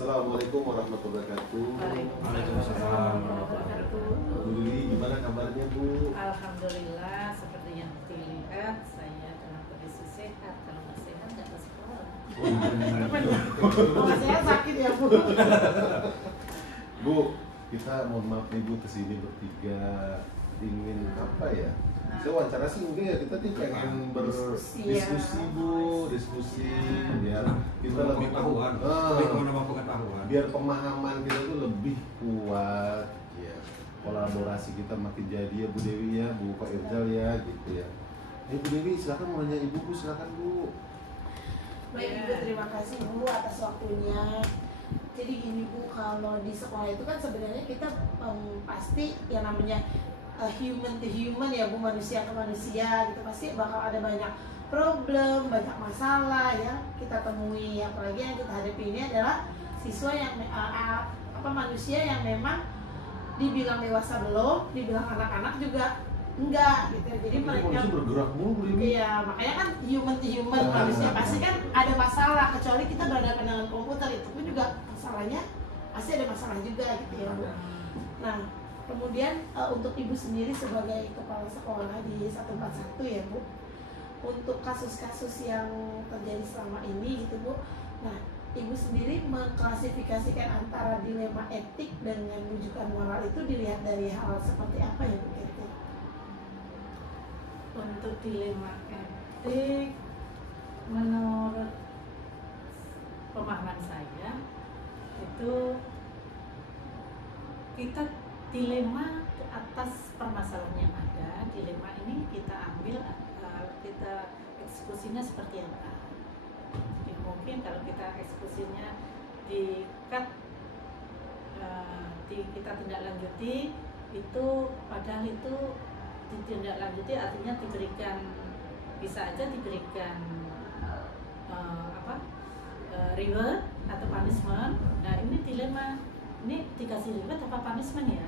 Assalamualaikum warahmatullahi wabarakatuh. Waalaikumsalam warahmatullahi wabarakatuh. Bu Dewi, gimana kabarnya Bu? Alhamdulillah, seperti yang dilihat saya dalam kondisi sehat. Kalau nggak sehat nggak ke sekolah. Kalau saya sakit ya Bu. Bu, kita mohon maaf nih Bu, kesini bertiga ingin apa ya? Saya wawancara sih enggak ya, kita tuh pengen berdiskusi Bu, diskusi biar kita lebih pengetahuan, biar pemahaman kita tuh lebih kuat ya. Kolaborasi kita makin jadi ya Bu Dewi ya, Bu Pak Irzal ya gitu ya. Bu Dewi silakan mau nanya Ibu Bu, silakan Bu. Baik Ibu, terima kasih Bu atas waktunya. Jadi gini Bu, kalau di sekolah itu kan sebenarnya kita pasti yang namanya human to human ya Bu, manusia ke manusia gitu, pasti bakal ada banyak problem, banyak masalah ya kita temui. Apalagi yang kita hadapi ini adalah siswa yang manusia yang memang dibilang dewasa belum, dibilang anak-anak juga enggak gitu. Jadi mereka bergerak mulu ini. Iya, makanya kan human to human, manusia pasti kan ada masalah, kecuali kita berhadapan dengan komputer, itu pun juga masalahnya pasti ada masalah juga gitu ya Bu. Nah, kemudian untuk Ibu sendiri sebagai kepala sekolah di 141 ya Bu, untuk kasus-kasus yang terjadi selama ini gitu Bu, nah Ibu sendiri mengklasifikasikan antara dilema etik dengan rujukan moral itu dilihat dari hal seperti apa ya Bu kira-kira? Untuk dilema etik, menurut pemahaman saya itu kita dilema atas permasalahan yang ada. Dilema ini kita ambil, kita eksekusinya seperti apa. Jadi mungkin kalau kita eksekusinya di cut, kita tindak lanjuti itu, padahal itu ditindaklanjuti artinya diberikan, bisa aja diberikan reward atau punishment. Nah ini dilema, ini dikasih reward apa punishment ya?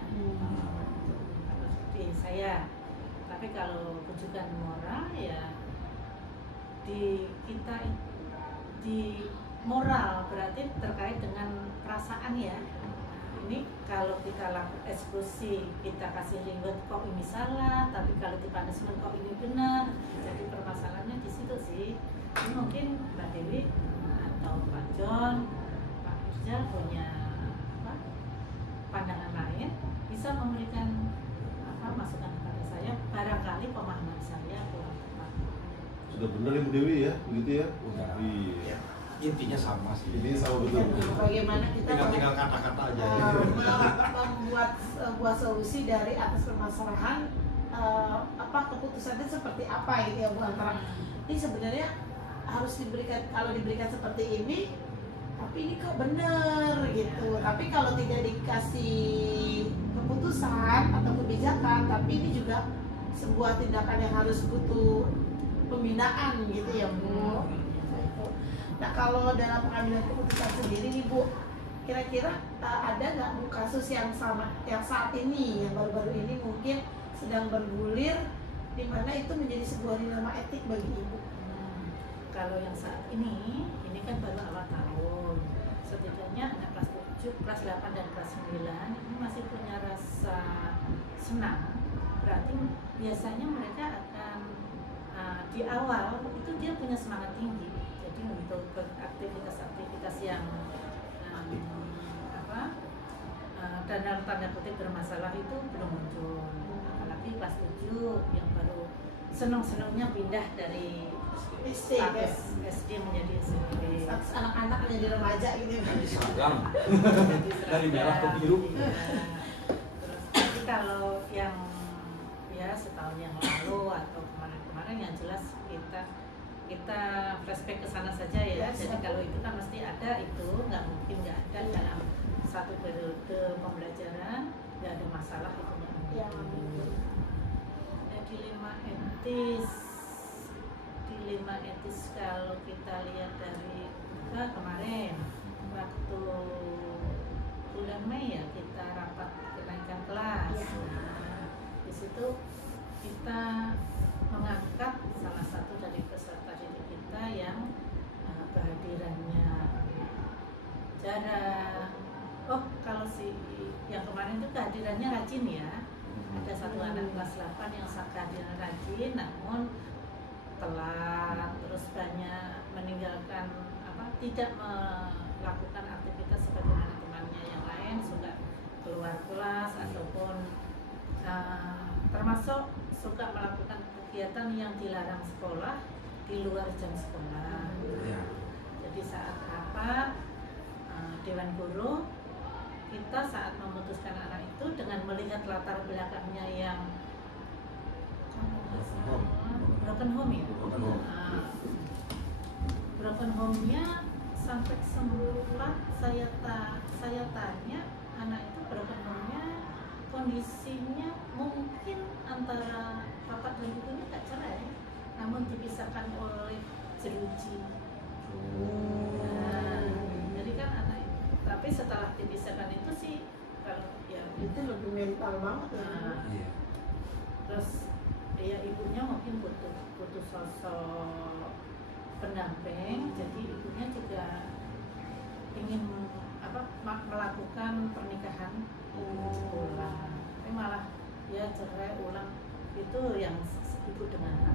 Seperti saya. Tapi kalau rujukan moral ya di kita di moral berarti terkait dengan perasaan ya. Ini kalau kita lakukan eksekusi, kita kasih reward kok ini salah, tapi kalau di punishment kok ini benar. Jadi permasalahannya di situ sih. Ini mungkin Mbak Dewi atau Pak John, Pak Irzal punya pandangan lain, bisa memberikan masukan kepada saya. Barangkali pemahaman saya kurang tepat. Sudah benar Ibu Dewi ya, begitu ya? Udah. Iya. Intinya sama sih. Ini sama betul. Bagaimana kita tinggal kata-kata aja. membuat sebuah solusi dari atas permasalahan, keputusannya seperti apa gitu ya Bu, antara ini sebenarnya harus diberikan, kalau diberikan seperti ini tapi ini kok bener gitu, tapi kalau tidak dikasih keputusan atau kebijakan, tapi ini juga sebuah tindakan yang harus butuh pembinaan gitu ya Bu. Nah kalau dalam pengambilan keputusan sendiri nih Bu, kira-kira ada nggak Bu kasus yang sama, yang saat ini, yang baru-baru ini mungkin sedang bergulir, di mana itu menjadi sebuah dilema etik bagi Ibu? Kalau yang saat ini kan baru awal tahun, setidaknya anak kelas 7, kelas 8 dan kelas 9 ini masih punya rasa senang. Berarti biasanya mereka akan di awal itu dia punya semangat tinggi. Jadi untuk aktivitas-aktivitas yang dan dalam tanda kutip bermasalah itu belum muncul. Apalagi kelas 7 yang baru senang-senangnya pindah dari status SD menjadi SMP. Status anak-anak menjadi remaja gitu ya. Dari seragam, dari merah ke biru. Terus tapi kalau yang ya setahun yang lalu atau kemarin-kemarin yang jelas kita flashback ke sana saja ya. Jadi kalau itu kan mesti ada, itu nggak mungkin nggak ada dalam satu periode pembelajaran, nggak ada masalah itu nggak mungkin. Dilema etis kalau kita lihat dari kemarin waktu bulan Mei ya, kita rapat kenaikan kelas. Nah, di situ kita mengangkat salah satu dari peserta didik kita yang kehadirannya jarang, si yang kemarin itu kehadirannya rajin ya. Ada satu anak kelas 8 yang kehadiran rajin, namun telat, terus banyak meninggalkan tidak melakukan aktivitas sebagaimana temannya yang lain, suka keluar kelas ataupun termasuk suka melakukan kegiatan yang dilarang sekolah di luar jam sekolah. Jadi saat rapat Dewan Guru, kita saat memutuskan anak itu dengan melihat latar belakangnya yang broken home ya, broken home-nya sampai sempat saya tanya anak itu broken home-nya kondisinya mungkin antara bapak dan ibunya nggak cerai, namun dipisahkan oleh jeruji. Jadi kan anak itu, tapi setelah dipisahkan itu sih kalau ya itu lebih mental banget ya. Terus ya ibunya mungkin butuh sosok pendamping, jadi ibunya juga ingin melakukan pernikahan ulang, tapi malah ya cerai ulang itu yang ibu dengar.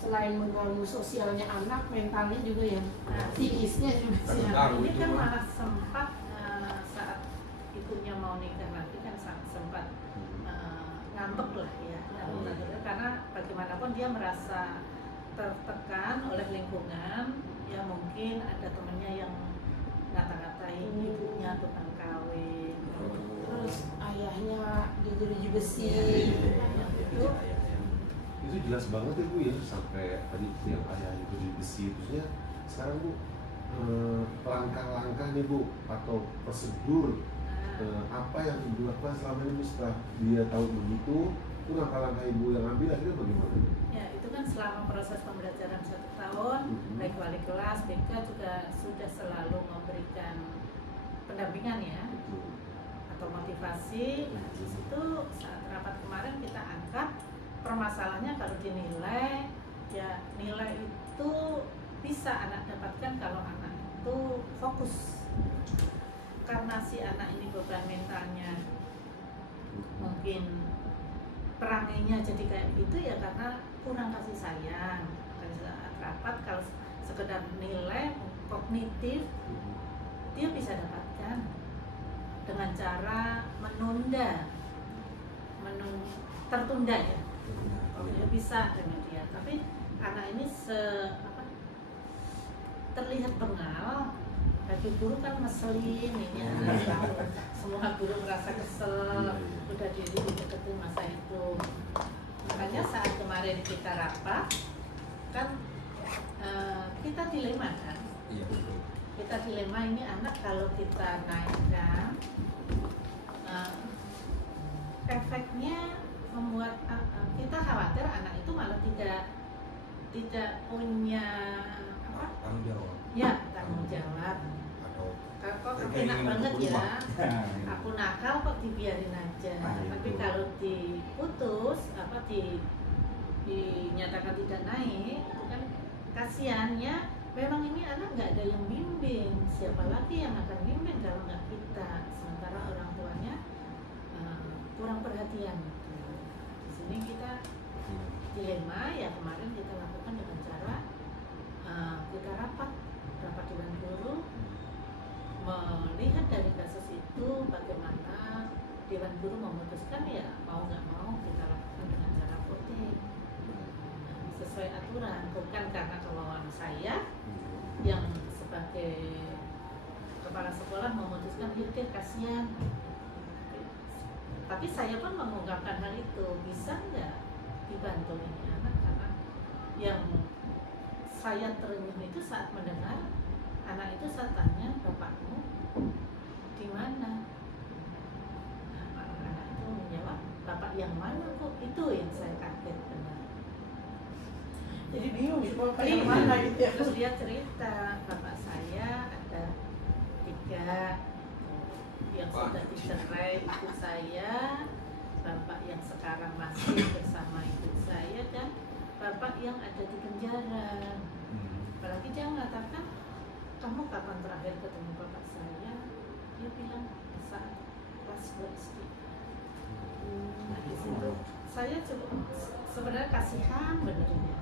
Selain mengganggu sosialnya anak, mentalnya juga ya, psikisnya juga. Ini kan malah sempat saat ibunya mau nikah lagi kan sempat ngambek lah ya, karena bagaimanapun dia merasa tertekan oleh lingkungan, ya mungkin ada temennya yang ngata-ngatain ibunya tukang kawin, terus ayahnya dijeruji besi. Itu jelas banget ya Bu ya, sampai tadi yang ayah itu di besi. Terusnya sekarang Bu, langkah-langkah nih Bu atau prosedur apa yang Ibu lakukan selama ini setelah dia tahu begitu, itu langkah-langkah Ibu yang ambil akhirnya bagaimana? Ya itu kan selama proses pembelajaran 1 tahun, baik wali kelas, BK juga sudah selalu memberikan pendampingan ya, atau motivasi. Nah di situ saat rapat kemarin kita angkat permasalahannya kalau dinilai, ya nilai itu bisa anak dapatkan kalau anak itu fokus. Karena si anak ini beban mentalnya mungkin perangainya jadi kayak gitu ya karena kurang kasih sayang. Dari saat rapat kalau sekedar nilai kognitif dia bisa dapatkan dengan cara tertunda ya. Dia bisa dengan dia, tapi anak ini terlihat bengal. Bagi guru kan ngeselin ini semua guru merasa kesel, udah deketin masa itu. Makanya saat kemarin kita rapat kan kita dilema kan. Kita dilema ini anak kalau kita naikkan efeknya membuat kita khawatir anak itu malah tidak punya tanggung jawab. Ya, tanggung jawab. Kok enak banget ya, aku nakal kok dibiarin aja. Tapi kalau diputus, dinyatakan tidak naik, itu kan kasihan ya. Memang ini anak nggak ada yang bimbing. Siapa lagi yang akan bimbing kalau nggak kita? Sementara orang tuanya kurang perhatian. Di sini kita dilema ya, kemarin kita lakukan dengan cara kita rapat Dewan Guru, melihat dari kasus itu bagaimana Dewan Guru memutuskan ya mau nggak mau kita lakukan dengan cara voting sesuai aturan, bukan karena kemauan saya yang sebagai kepala sekolah memutuskan itu kasihan, tapi saya pun mengungkapkan hal itu, bisa nggak dibantu ini anak, karena yang saya terenyuh itu saat mendengar anak itu, saya tanya, bapakmu di mana? Nah, anak itu menjawab, bapak yang mana kok? Itu yang saya kaget benar. Jadi bingung gitu, bapak yang mana gitu ya. Terus dia cerita, bapak saya ada 3 yang sudah dicerai ibu saya, bapak yang sekarang masih bersama ibu saya, dan bapak yang ada di penjara. Apalagi dia mengatakan, kamu kapan terakhir ketemu bapak saya? dia bilang saat kelas 2 SD. Nah di situ saya sebenarnya kasihan benernya.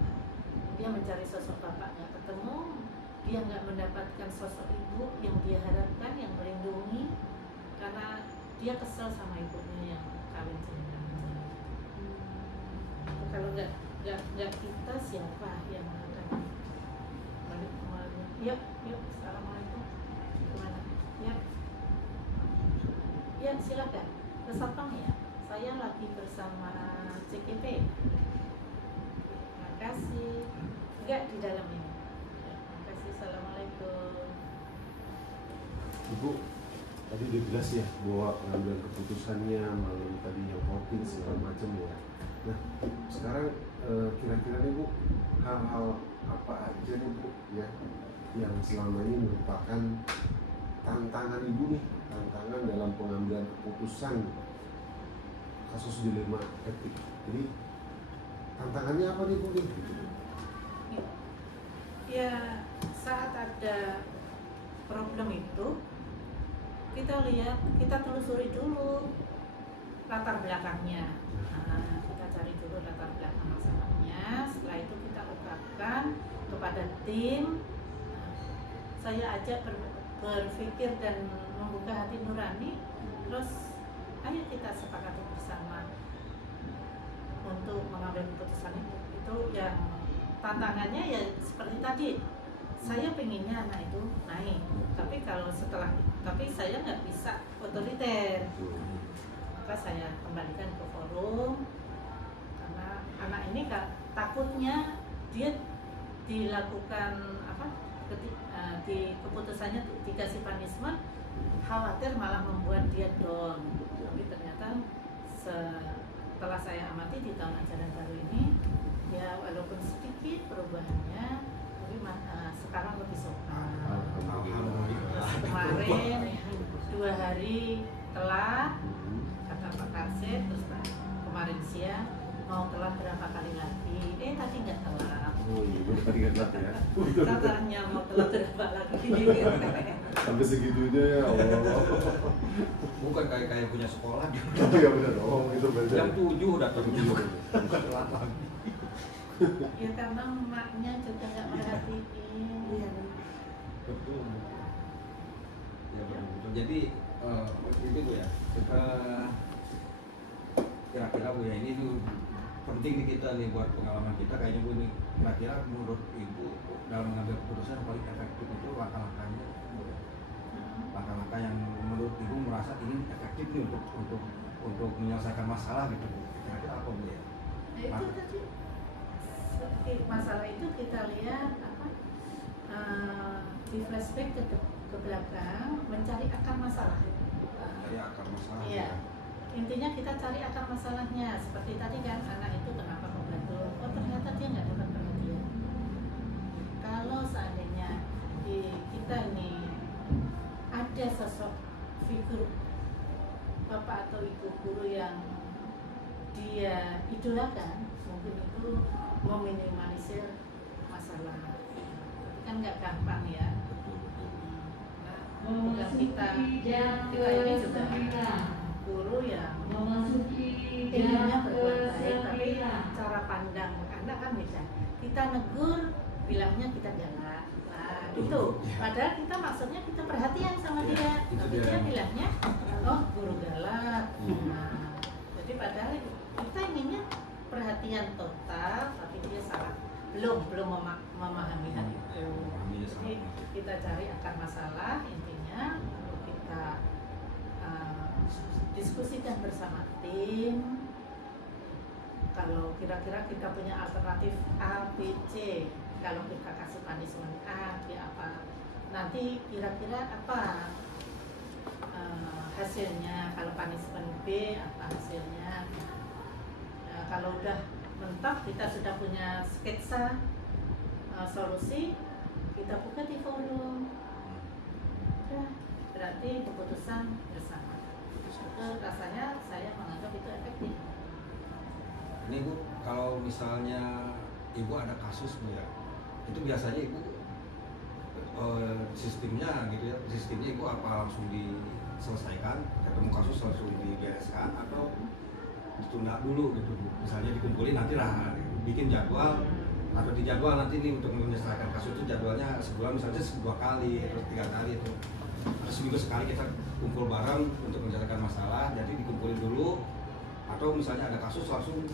Dia mencari sosok bapak nggak ketemu, dia nggak mendapatkan sosok ibu yang dia harapkan, yang melindungi, karena dia kesel sama ibunya yang kawin cerai. Kalau nggak kita, siapa yang akan yuk assalamualaikum, gimana ya, ya silakan ke satpam ya, saya lagi bersama CKP. Terima kasih. Enggak di dalam ini ya, terima kasih. Assalamualaikum. Ibu tadi udah jelas ya bahwa pengambilan keputusannya melalui tadi yang voting segala macam ya. Nah sekarang kira-kira nih Bu, hal-hal apa aja nih Bu ya yang selama ini merupakan tantangan Ibu nih, tantangan dalam pengambilan keputusan kasus dilema etik. Jadi tantangannya apa nih Bu nih? Ya saat ada problem itu kita lihat, kita telusuri dulu latar belakangnya. Nah, kita cari dulu latar belakang masalahnya. Setelah itu kita ungkapkan kepada tim. Saya ajak berpikir dan membuka hati nurani. Terus ayo kita sepakati bersama untuk mengambil keputusan itu. Itu yang tantangannya ya seperti tadi. Saya pengennya anak itu naik, tapi tapi saya nggak bisa otoriter, maka saya kembalikan ke forum karena anak ini takutnya dia dilakukan di keputusannya dikasih punishment, khawatir malah membuat dia down. Tapi ternyata setelah saya amati di tahun ajaran baru ini, ya walaupun sedikit perubahannya, tapi sekarang lebih sopan. Kemarin 2 hari telat, kata Pak Karset, terus kemarin siang mau telat berapa kali lagi? Tadi nggak telat. Oh iya, tadi nggak telat ya. Katanya mau telat berapa lagi? Sampai segitunya ya Allah. Bukan kayak punya sekolah gitu. Oh iya benar, oh itu benar. Jam 7 datang dulu. Bukan telat lagi. Ya karena emaknya juga nggak merhatiin. Iya. Betul. Ya betul. Jadi itu Bu ya. Kita kira-kira Bu ya, ini tuh penting nih kita nih buat pengalaman kita kayaknya Bu nih. Kira-kira menurut Ibu dalam mengambil keputusan yang paling efektif itu langkah-langkahnya Bu ya. Langkah-langkah yang menurut Ibu merasa ini efektif nih untuk menyelesaikan masalah gitu Bu. Kira-kira apa Bu ya? Nah, itu tadi masalah itu kita lihat di flashback ke belakang, mencari akar masalah. Dari akar masalah. Iya. Intinya kita cari akar masalahnya. Seperti tadi kan, anak itu kenapa membantu? Oh ternyata dia nggak dapat perhatian. Kalau seandainya di kita ini ada sosok figur bapak atau ibu guru yang dia idolakan, mungkin itu meminimalisir masalah. Tapi kan nggak gampang ya. Bukan kita ini juga guru yang intinya berbuat baik, tapi cara pandang anak kan beda. Kita negur, bilangnya kita galak. Nah itu, padahal kita maksudnya kita perhatian sama dia, tapi dia bilangnya, oh guru galak. Nah, jadi padahal kita inginnya perhatian total, tapi dia salah, belum memahami hal itu. Jadi kita cari akar masalah, intinya lalu kita diskusikan bersama tim. Kalau kira-kira kita punya alternatif A, B, C, kalau kita kasih punishment A, B apa, nanti kira-kira apa hasilnya, kalau punishment B apa hasilnya. Kalau udah mentok, kita sudah punya sketsa solusi, kita buka di forum. Berarti keputusan bersama. Itu rasanya saya menganggap itu efektif. Ini Bu, kalau misalnya Ibu ada kasus Bu ya, itu biasanya Ibu sistemnya gitu ya, sistemnya itu apa langsung diselesaikan, ketemu kasus langsung dibereskan atau ditunda dulu gitu, misalnya dikumpulin nanti lah bikin jadwal atau di jadwal nanti nih untuk menyelesaikan kasus itu jadwalnya sebulan misalnya 2 kali atau 3 kali itu atau seminggu sekali kita kumpul bareng untuk menyelesaikan masalah, jadi dikumpulin dulu atau misalnya ada kasus langsung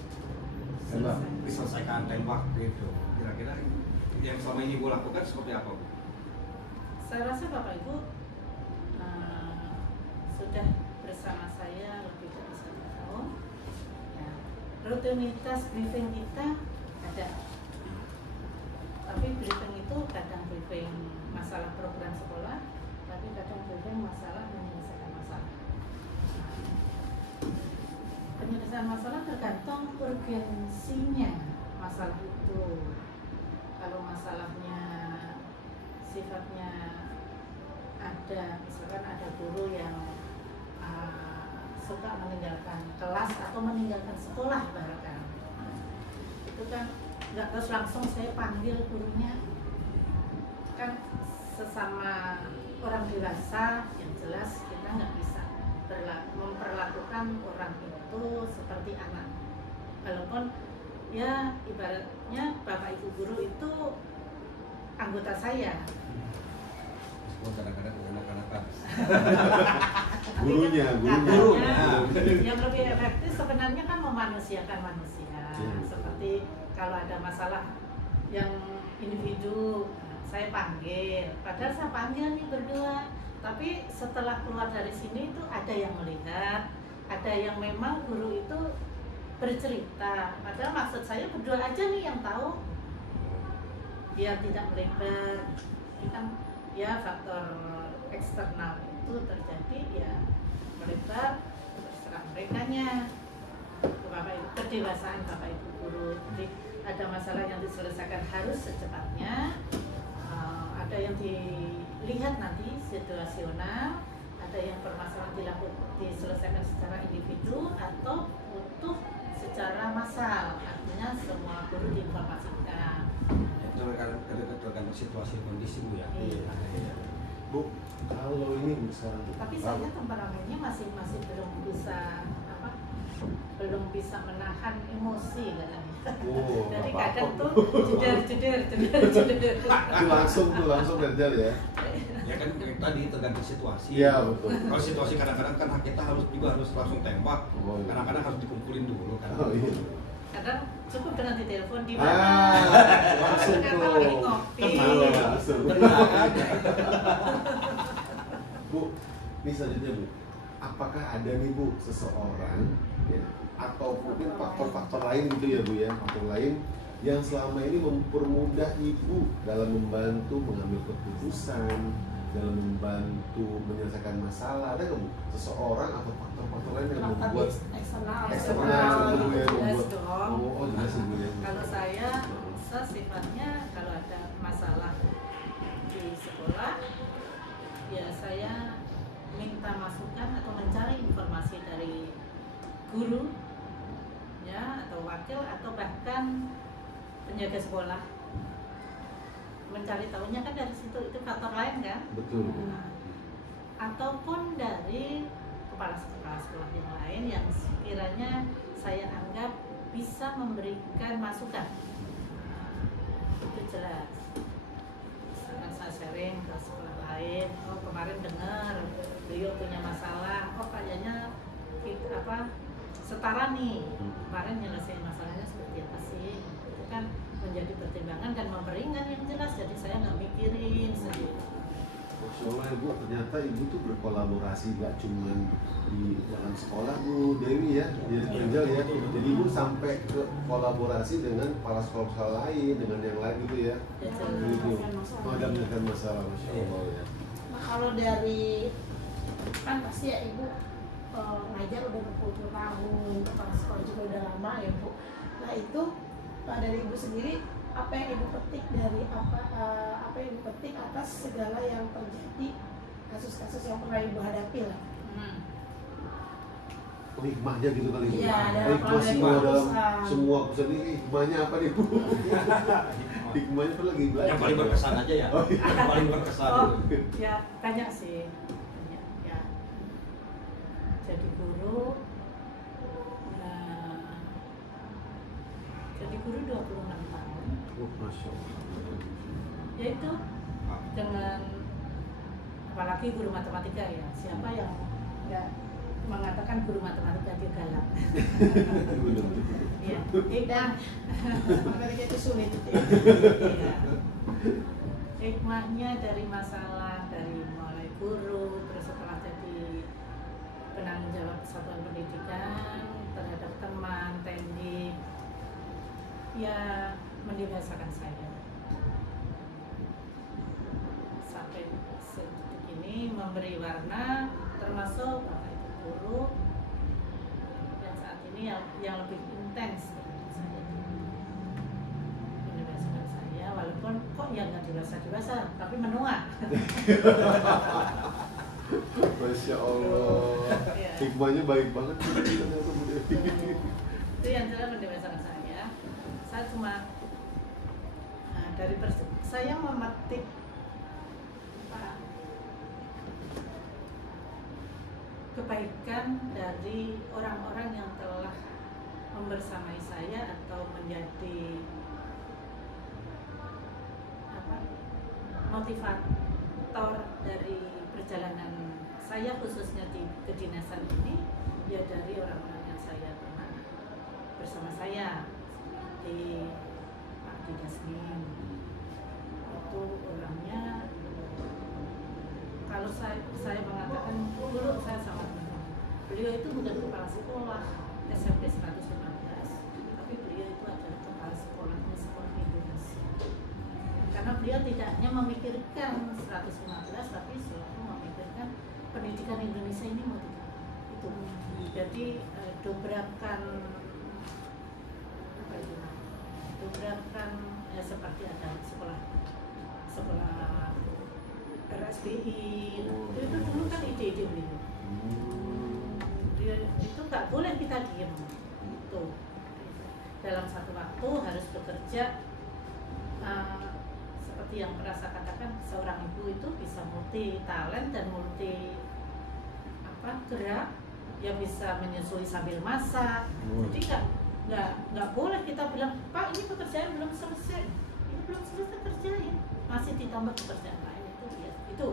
diselesaikan tembak gitu. Kira-kira yang selama ini Ibu lakukan seperti apa, Bu? Saya rasa Bapak Ibu sudah bersama saya lebih dari 1 tahun. Ya, rutinitas briefing kita ada, tapi briefing itu kadang briefing masalah program sekolah, tapi kadang briefing masalah menyelesaikan masalah. Penyelesaian masalah tergantung urgensinya masalah itu. Kalau masalahnya sifatnya ada, misalkan ada guru yang suka meninggalkan kelas atau meninggalkan sekolah bahkan, itu kan nggak terus langsung saya panggil gurunya, kan sesama orang dewasa yang jelas kita nggak bisa memperlakukan orang itu seperti anak, walaupun ya ibaratnya bapak ibu guru itu anggota saya. Kadang-kadang anak-anak gurunya yang lebih efektif sebenarnya kan memanusiakan manusia. Seperti kalau ada masalah yang individu saya panggil, padahal saya panggil nih berdua, tapi setelah keluar dari sini itu ada yang melihat, ada yang memang guru itu bercerita, padahal maksud saya berdua aja nih yang tahu, biar tidak melebar. Ini kan ya faktor eksternal itu terjadi ya melebar, terserah merekanya, Bapak Ibu, kedewasaan Bapak Ibu guru. Jadi ada masalah yang diselesaikan harus secepatnya, ada yang dilihat nanti situasional, ada yang permasalahan diselesaikan secara individu atau utuh secara massal, artinya semua guru diinformasikan. Itu tergantung situasi kondisi, Bu ya. Iya. Bu, kalau ini misalnya Tapi saya temperamennya masih belum bisa menahan emosi katanya. Oh, Jadi apa-apa. kadang tuh jeder. Itu langsung kerja ya. Ya kan yang tadi tergantung situasi. Iya, betul. Kalau situasi kadang-kadang kan kita harus langsung tembak. Oh, iya. Kadang-kadang harus dikumpulin dulu kan. Oh, iya. Kadang cukup dengan ditelepon di mana. Langsung Ternyata tuh. lagi ngopi. Langsung. Tenang. Bu, ini selanjutnya Bu, apakah ada nih Bu seseorang ya, atau mungkin faktor-faktor lain gitu ya Bu ya, faktor lain yang selama ini mempermudah Ibu dalam membantu mengambil keputusan, dalam membantu menyelesaikan masalah, ada nggak Bu seseorang atau faktor-faktor lain yang membuat eksternal Bu ya, Jelas membuat dong. oh jelas Bu ya. Kalau saya sifatnya kalau ada masalah di sekolah, ya saya minta masukan atau mencari informasi dari guru ya, atau wakil, atau bahkan penjaga sekolah. Mencari tahunya kan dari situ, itu faktor lain kan. Betul. Ataupun dari kepala sekolah yang lain yang sekiranya saya anggap bisa memberikan masukan. Itu jelas. Misalkan saya sharing ke sekolah lain, oh kemarin dengar beliau punya masalah, oh kayaknya setara nih, kemarin nyelesain masalahnya seperti apa sih, itu kan menjadi pertimbangan dan memperingan yang jelas, jadi saya nggak mikirin sendiri. Soalnya Bu, ternyata Ibu tuh berkolaborasi gak cuma di dalam sekolah Bu Dewi ya, jadi Angel ya. Jadi Ibu sampai ke kolaborasi dengan kepala sekolah lain, dengan yang lain gitu ya. Gitu. Menyelesaikan masalah, Masya Allah ya. Nah kalau dari kan pasti ya Ibu ngajar udah 20 tahun, kepala sekolah juga udah lama ya Bu. Nah itu dari Ibu sendiri apa yang Ibu petik dari apa yang Ibu petik atas segala yang terjadi, kasus-kasus yang pernah Ibu hadapi lah. Hikmahnya gitu kali Bu. Iya, dalam Hikmah semua dalam keputusan. semua keputusan ini hikmahnya apa nih Bu? Hikmahnya tuh lagi belajar. Yang paling berkesan aja ya. Oh, iya. Yang paling berkesan. Oh, ya banyak sih. Banyak, ya. Jadi guru, nah, jadi guru 26 tahun. Oh, Masya Allah. Yaitu dengan apalagi guru matematika ya. Siapa yang nggak mengatakan guru matematika dia galak? Iya. Dan matematika itu sulit. Iya. Hikmahnya dari masalah dari mulai guru terus setelah jadi penanggung jawab satuan pendidikan terhadap teman teknik ya mendewasakan saya sampai sedetik ini memberi warna termasuk bapak ibu guru dan saat ini yang lebih intens terhadap saya mendewasakan saya walaupun kok ya nggak dewasa tapi menua. Masya Allah. Ya. Hikmahnya baik banget ternyata Bu Dewi. Itu yang jelas mendewasakan saya. Saya cuma dari saya memetik kebaikan dari orang-orang yang telah membersamai saya atau menjadi motivator dari perjalanan saya khususnya di kedinasan ini ya dari orang-orang yang saya pernah bersama saya seperti Pak Didasmin itu orangnya kalau saya mengatakan dulu saya sangat menang. Beliau itu bukan kepala sekolah SMP 115 tapi beliau itu adalah kepala sekolahnya sekolah Indonesia karena beliau tidak hanya memikirkan 115 tapi selalu memikirkan pendidikan Indonesia ini mau dikatakan itu jadi dobrakan ya, seperti ada sekolah RSBI itu dulu kan ide-ide beliau itu nggak boleh kita diem itu dalam satu waktu harus bekerja seperti yang pernah saya katakan seorang ibu itu bisa multi talent dan multi gerak yang bisa menyusui sambil masak jadi nggak boleh kita bilang Pak ini pekerjaan belum selesai ini belum selesai kerjain masih ditambah pekerjaan lain itu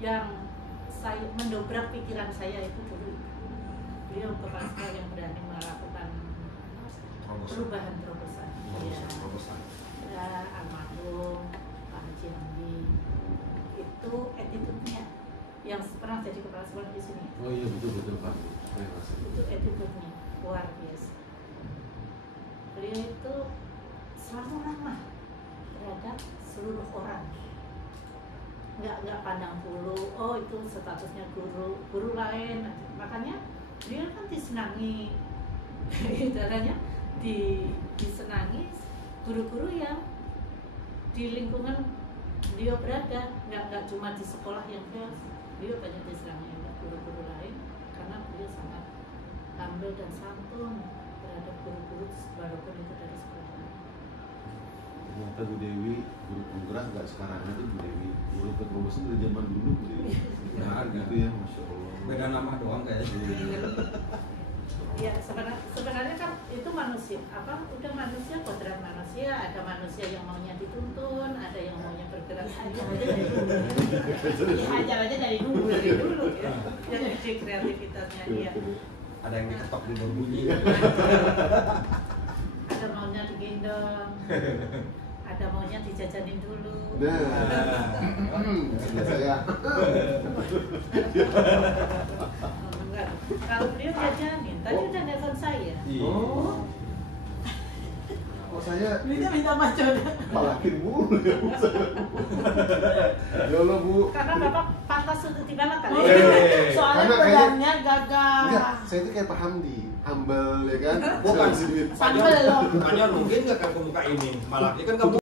yang saya mendobrak pikiran saya itu dulu beliau kepala sekolah yang berani melakukan perubahan terobosan ya almarhum Pak Haji Hamdi itu attitude-nya yang pernah jadi kepala sekolah di sini Oh iya betul Pak itu attitude-nya luar biasa beliau itu selalu ramah terhadap seluruh orang nggak pandang bulu oh itu statusnya guru lain makanya beliau kan disenangi caranya disenangi guru-guru yang di lingkungan beliau berada nggak cuma di sekolah yang beliau banyak disenangi oleh guru-guru lain karena beliau sangat humble dan santun terhadap guru-guru walaupun itu dari sekolah. Ternyata Bu Dewi guru penggerak nggak sekarang aja Bu Dewi guru keterobosan dari zaman dulu Bu Dewi Benar gitu ya Masya Allah beda nama doang kayaknya. Ya sebenarnya kan itu manusia udah manusia kodrat manusia ada manusia yang maunya dituntun ada yang maunya bergerak sendiri Dihajar aja dari dulu ya yang ide kreativitasnya dia Ada yang diketok di berbunyi. ada maunya digendong ada maunya dijajanin dulu saya enggak kalau beliau jajanin tadi udah nelfon saya Oh saya Duitnya minta macet. palakin mulu ya Bu ya Allah Bu karena bapak pantas untuk digalakkan Soalnya Karena pedangnya gagal. enggak saya itu kayak Pak Hamdi humble ya kan Bukan. Ngasih duit. Sambel loh. Bukannya mungkin nggak ke muka ini, malah ini kan kamu